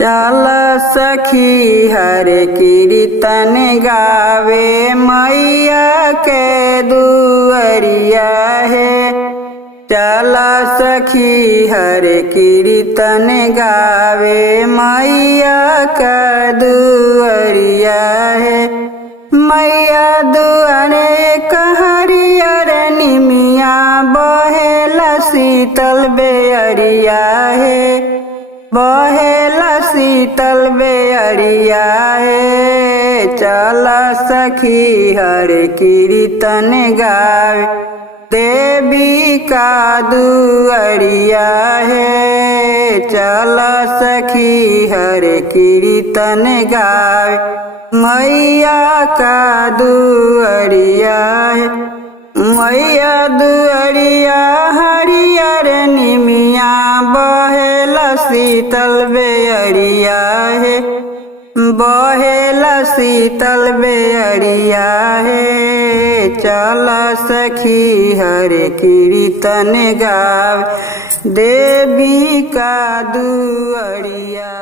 चल सखी हरे कीर्तन गावे मैया के दुअरिया है। चल सखी हरे कीर्तन गावे मैया का दुअरिया है। मैया दुआरे हरियर निमिया बहेला शीतल बेअरिया है। बहेला शीतल बेअरिया है। चल सखी हरे कीर्तन गावे देवी का दुअरिया है। चल सखी हरे कीर्तन गावे मैया का दुअरिया है। मैया दुअरिया हरियर निमिया बहेला शीतल बेअरिया है। बहेला शीतल बेअरिया है। चल सखी हरे कीर्तन गावे देवी का दुअरिया।